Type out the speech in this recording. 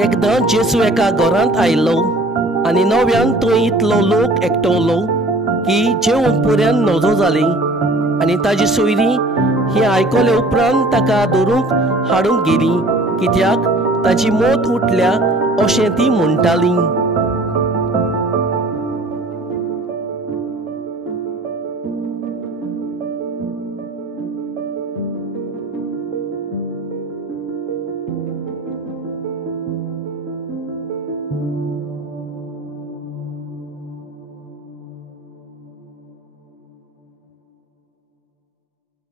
एकदां जेसू एका घरांत आयिल्लो आनी नव्यान थंय इतलो लोक एकठांवलो की जेवूंक पुऱ्यान नजो जाली आनी ताजी सोयरीं हें आयकले उपरांत ताका धरूंक हाडूंक गेलीं, कित्याक ताची मोत उठल्या अशें ती म्हणटालीं.